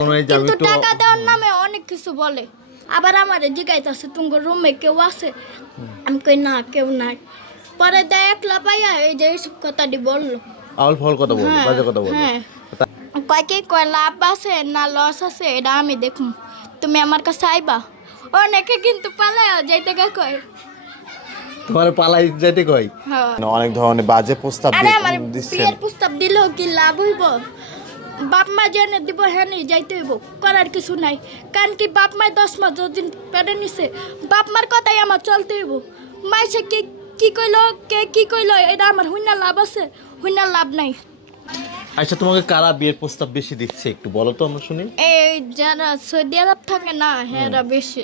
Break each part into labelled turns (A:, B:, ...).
A: কিন্তু টাকা দেওয়ার নামে অনেক কিছু বলে। আবার আমার জিগাইতেছে তুমি রুমে কেউ আছে? আমি কই না কেউ নাই। পরে দেয় একলা পাইয়া এই যে এইসব কথাটি বলল।
B: আউল ফল কথা বল
A: হ্যাঁ,
B: বাজে কথা বল
A: হ্যাঁ। কয় কি কয় লাভ আছে না লস আছে এটা আমি দেখুন। তুমি আমার কাছে আইবা? অনেকে কিন্তু পালায় যাইতে গে কয়।
B: তোমার পালাই যেতে কই
A: হ্যাঁ।
B: অনেক ধরনের বাজে প্রস্তাব
A: আরে আমার
B: দিচ্ছেন।
A: বিয়ের প্রস্তাব দিলেও কি লাভ হইব? বাপ মা জেনে দিব হ্যাঁ যাইতে হইব করার কিছু নাই। কারণ কি বাপ মায় দশ মাস যতদিন পেটে নিছে বাপ মার কথাই আমার চলতে হইব। মাইসে কি কি কইলো কে কি কইলো এটা আমার হুইনা লাভ আছে হুইনা লাভ নাই।
B: আচ্ছা তোমাকে কারা বিয়ের প্রস্তাব বেশি দিচ্ছে একটু বলো তো আমরা শুনি।
A: এই যারা সৌদি আরব থাকে না হ্যাঁ বেশি।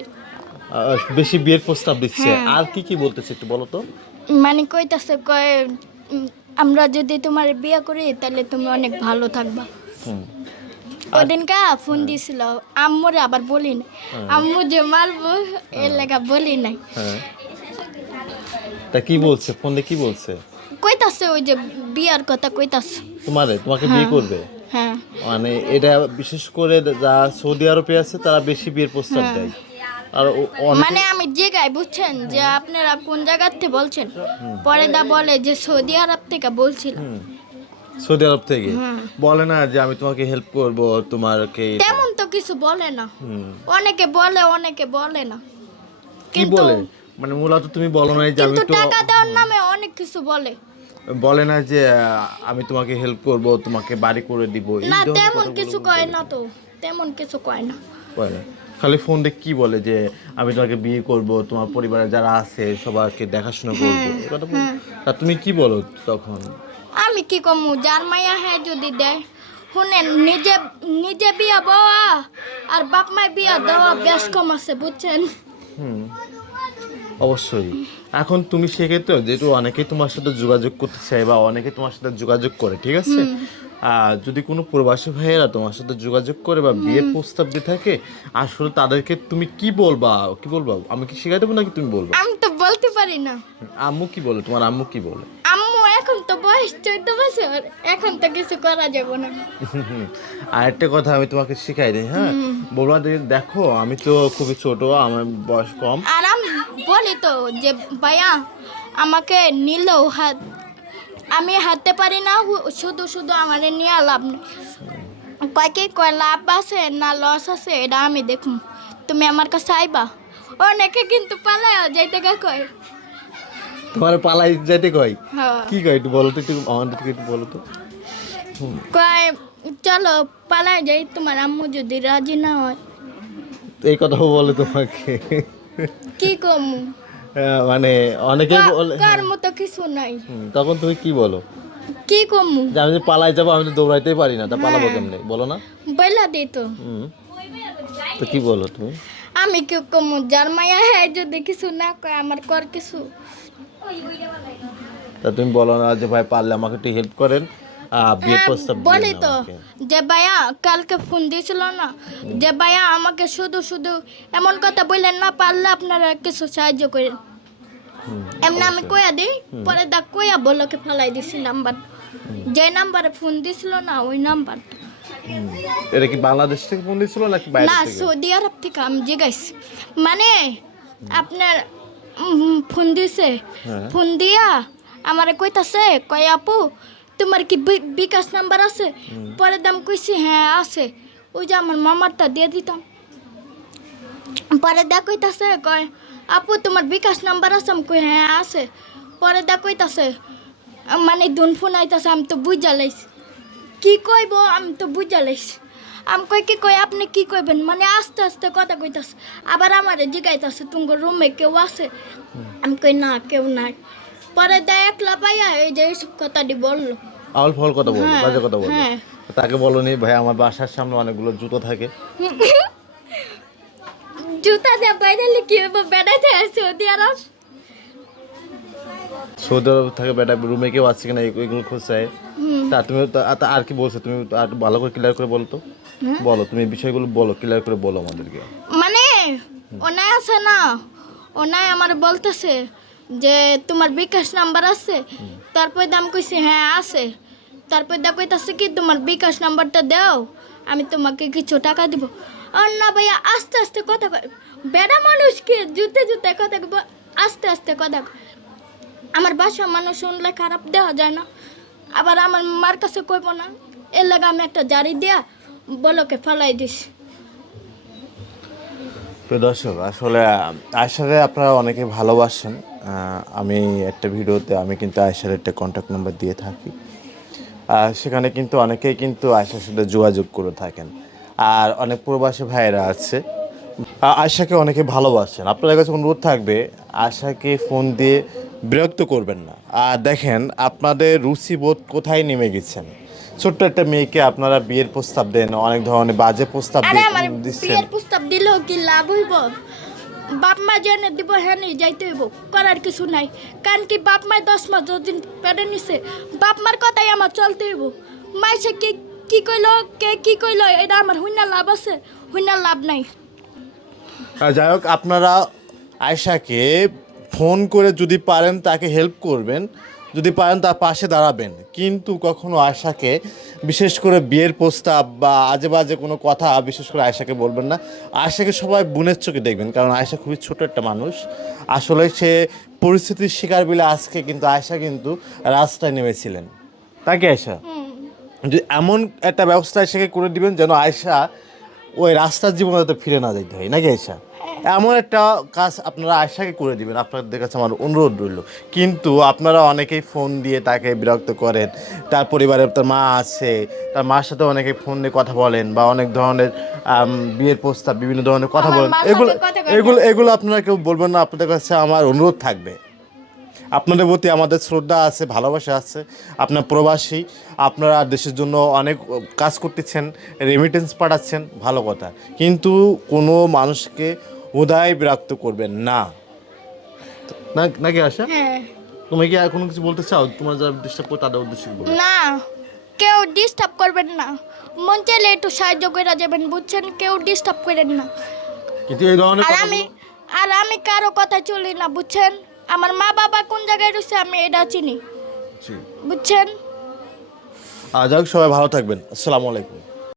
B: বেশি বিয়ের প্রস্তাব দিচ্ছে।
A: হ্যাঁ।
B: আর কি কি বলতেছে একটু বলো তো।
A: মানে কইতাছে কয় আমরা যদি তোমার বিয়ে করি তাহলে তুমি অনেক ভালো থাকবা। ওদিনকা ফোন দিছিল। আম্মুরে আবার বলি না আম্মু যে মারবো এর লেগা বলি নাই
B: হ্যাঁ। তা কি বলছে? ফোনে কি বলছে?
A: কইতাছে ওই যে বিয়ার কথা কইতাছে।
B: তোমারে? তোমাকে বিয়ে করবে?
A: হ্যাঁ।
B: মানে এটা বিশেষ করে যা সৌদি আরবে আছে তারা বেশি বিয়ের প্রস্তাব
A: হ্যাঁ।
B: দেয়। আর
A: মানে আমি জিগাই বুঝছেন? যে আপনারা কোন জায়গার থেকে বলছেন পরে দা বলে যে সৌদি আরব থেকে বলছিল।
B: হুম, সৌদি আরব থেকে। বলে না যে আমি তোমাকে হেল্প করব তোমাকে
A: তেমন তো কিছু বলে না। অনেকে বলে অনেকে বলে না।
B: কি বলে? মানে মূলত তুমি বলো না যে আমি তো
A: টাকা দেওয়ার নামে অনেক কিছু বলে।
B: বলে না যে আমি তোমাকে হেল্প করব তোমাকে বাড়ি করে দিব।
A: না তেমন কিছু কয় না তো। তেমন কিছু কয় না।
B: বলে না। খালি ফোন দিয়ে কি বলে যে আমি তোমাকে বিয়ে করব তোমার পরিবারে যারা আছে সবাইকে দেখাশোনা করব তা তুমি কি বলো তখন?
A: আমি কি কমু? যার মাইয়া হ্যাঁ যদি দেয়। শুনেন নিজে নিজে বিয়া বওয়া আর বাপ মায় বিয়া দেওয়া বেশ কম আছে বুঝছেন?
B: অবশ্যই। এখন তুমি সেক্ষেত্রে যেহেতু অনেকেই তোমার সাথে যোগাযোগ করতে চায় বা অনেকে তোমার সাথে যোগাযোগ করে ঠিক আছে? আর যদি কোনো প্রবাসী ভাইয়েরা তোমার সাথে যোগাযোগ করে বা বিয়ের প্রস্তাব দিয়ে থাকে আসলে তাদেরকে তুমি কি বলবা? কি বলবা? আমি কি শিখাই দেবো নাকি তুমি বলবা?
A: আমি তো বলতে পারি না।
B: আম্মু কি বলে? তোমার আম্মু কি বলে?
A: বয়স চোদ্দ বছর এখন তো কিছু করা যাবে না।
B: আর একটা কথা আমি তোমাকে শিখাই দিই হ্যাঁ? যে, দেখো আমি তো খুবই ছোট আমার বয়স কম।
A: আর আমি বলি তো যে ভাইয়া আমাকে নিলেও হাত আমি হাঁটতে পারি না শুধু শুধু আমার নিয়ে লাভ নেই। কয় কি কয় লাভ আছে না লস আছে এটা আমি দেখুন। তুমি আমার কাছে আইবা? অনেকে কিন্তু পালায় যাইতে গে কয়
B: তোমার পালাই যেতে কয়?
A: হ্যাঁ।
B: কি কয় একটু বলো তো একটু আমাদেরকে একটু বলো তো।
A: কয় চলো পালাই যাই তোমার আম্মু যদি রাজি না হয়।
B: তো এই কথাও বলে তোমাকে।
A: কি কম?
B: মানে অনেকে বলে
A: কার মতো কিছু নাই।
B: তখন তুমি কি বলো?
A: কি কম?
B: যে আমি যে পালাই যাব আমি তো দৌড়াইতেই পারি না তা পালাবো কেমনে? বলো না।
A: বইলা দিই তো।
B: হুম। তো কি বলো তুমি?
A: আমি কি কম? যার মায়া হ্যাঁ যদি কিছু না কয় আমার কর কিছু।
B: তা তুমি বলো না যে ভাই পারলে আমাকে একটু হেল্প করেন। বিয়ের
A: হ্যাঁ,
B: প্রস্তাব
A: বলি তো যে ভাইয়া কালকে ফোন দিয়েছিল না যে ভাইয়া আমাকে শুধু শুধু এমন কথা বললেন না পারলে আপনারা কিছু সাহায্য করেন। এমনি আমি কয়া দিই পরে দা কয়া বলকে ফেলাই দিছি নাম্বার যে নাম্বারে ফোন দিছিল না ওই নাম্বার
B: এটা কি বাংলাদেশ থেকে ফোন দিয়েছিল নাকি বাইরে
A: না সৌদি আরব থেকে আমি জিগাইছি। মানে আপনার ফোন দিছে
B: হ্যাঁ।
A: ফোন দিয়া আমারে কইতাছে কয় আপু তোমার কি বিকাশ নাম্বার আছে? পরে দাম কইছি হ্যাঁ আছে। ওই যে আমার মামারটা দিয়ে দিতাম। পরে দা কইতাছে কয় আপু তোমার বিকাশ নাম্বার আছে? আমি কই হ্যাঁ আছে। পরে দা কইতাছে মানে দুন ফোন আইতাছে আমি তো বুঝা লাইছি। কি কইব? আমি তো বুঝা লাইছি। আমি কই কি কই আপনি কি কইবেন? মানে আস্তে আস্তে কথা কইতাছে। আবার আমারে জিগাইতাছে তুমি রুমে কেউ আছে? আমি কই না কেউ নাই। পরে দা একলা পাইয়া এই যে এইসব কথাটি বলল।
B: আউল ফল কথা বলো
A: হ্যাঁ,
B: বাজে কথা বলো
A: হ্যাঁ।
B: তাকে বলো নি ভাই আমার বাসার সামনে অনেকগুলো জুতো থাকে।
A: জুতা দিয়ে বাইরে কি হইব? বেড়াইতে সৌদি আরব।
B: সৌদি আরব থাকে বেটা রুমে কেউ আছে কিনা এগুলো- খোঁজায়
A: হুম।
B: তা তুমি আর কি বলছো? তুমি আর ভালো করে ক্লিয়ার করে বলো তো বলো তুমি বিষয়গুলো বলো ক্লিয়ার করে বলো আমাদেরকে।
A: মানে ওনায় আছে না? ওনায় আমার বলতেছে যে তোমার বিকাশ নাম্বার আছে? তারপর দাম কইছি হ্যাঁ আছে। তারপর দা কইতাছে কি তোমার বিকাশ নাম্বারটা দাও আমি তোমাকে কিছু টাকা দিব। আর না ভাইয়া আস্তে আস্তে কথা বেড়া মানুষকে জুতে জুতে কথা আস্তে আস্তে কথা। আমার বাসা মানুষ শুনলে খারাপ দেওয়া যায় না। আবার আমার মার কাছে কইব না এর লাগে আমি একটা জারি দিয়া বলকে ফেলাই দিস।
B: প্রিয় দর্শক, আসলে আয়সারে আপনারা অনেকে ভালোবাসেন। আমি একটা ভিডিওতে, আমি কিন্তু আয়সার একটা কন্ট্যাক্ট নাম্বার দিয়ে থাকি। সেখানে কিন্তু অনেকেই কিন্তু আয়সার সাথে যোগাযোগ করে থাকেন। আর অনেক প্রবাসী ভাইয়েরা আছে। আয়সাকে অনেকে ভালোবাসেন। আপনাদের কাছে অনুরোধ থাকবে আয়সাকে ফোন দিয়ে বিরক্ত করবেন না। আর দেখেন আপনাদের রুচিবোধ কোথায় নেমে গেছেন? ছোট্ট একটা মেয়েকে আপনারা বিয়ের প্রস্তাব দেন অনেক ধরনের বাজে প্রস্তাব
A: আরে আমার
B: দিচ্ছেন।
A: বিয়ের প্রস্তাব দিলেও কি লাভ হইব? বাপ মা জেনে দিব হ্যাঁ নি যাইতে হইব করার কিছু নাই। কারণ কি বাপ মায় দশ মাস যতদিন পেটে নিছে বাপ মার কথাই আমার চলতে হইব। মাইসে কি কি কইলো কে কি কইলো এটা আমার হুইনা লাভ আছে হুইনা লাভ নাই।
B: আর যাই হোক আপনারা আয়শাকে ফোন করে যদি পারেন তাকে হেল্প করবেন যদি পারেন তার পাশে দাঁড়াবেন। কিন্তু কখনো আয়শাকে বিশেষ করে বিয়ের প্রস্তাব বা আজে বাজে কোনো কথা বিশেষ করে আয়শাকে বলবেন না। আয়শাকে সবাই বোনের চোখে দেখবেন কারণ আয়শা খুবই ছোট একটা মানুষ। আসলে সে পরিস্থিতির শিকার বলে আজকে কিন্তু আয়শা কিন্তু রাস্তায় নেমেছিলেন। তাকে আয়শা? যে এমন একটা ব্যবস্থা আয়সাকে করে দিবেন যেন আয়সা ওই রাস্তার জীবনে যাতে ফিরে না যেতে হয়। নাকি আয়সা এমন একটা কাজ আপনারা আয়সাকে করে দিবেন আপনাদের কাছে আমার অনুরোধ রইল। কিন্তু আপনারা অনেকেই ফোন দিয়ে তাকে বিরক্ত করেন তার পরিবারে তার মা আছে তার মার সাথে অনেকে ফোন দিয়ে কথা বলেন বা অনেক ধরনের বিয়ের প্রস্তাব বিভিন্ন ধরনের কথা বলেন। এগুলো। এগুলো এগুলো আপনারা কেউ বলবেন না আপনাদের কাছে আমার অনুরোধ থাকবে। আপনাদের প্রতি আমাদের শ্রদ্ধা আছে ভালোবাসা আছে আপনার প্রবাসী আপনারা দেশের জন্য অনেক কাজ করতেছেন রেমিটেন্স পাঠাচ্ছেন ভালো কথা। কিন্তু কোনো মানুষকে উদয় বিরক্ত করবেন না। না- নাকি আশা?
A: হ্যাঁ।
B: তুমি কি আর কোনো কিছু বলতে চাও? তোমার যারা ডিস্টার্ব করে তাদের উদ্দেশ্যে বলো।
A: না কেউ ডিস্টার্ব করবেন না। মন চাইলে একটু সাহায্য করে যাবেন বুঝছেন? কেউ ডিস্টার্ব করেন না।
B: কিন্তু এই ধরনের
A: আর
B: কথাগুলো-
A: আমি আর আমি কারও কথা চলি না বুঝছেন? আমার মা বাবা কোন জায়গায় রয়েছে আমি এটা চিনি।
B: জি।
A: বুঝছেন?
B: আর যাই হোক, সবাই ভালো থাকবেন। আসসালামু আলাইকুম।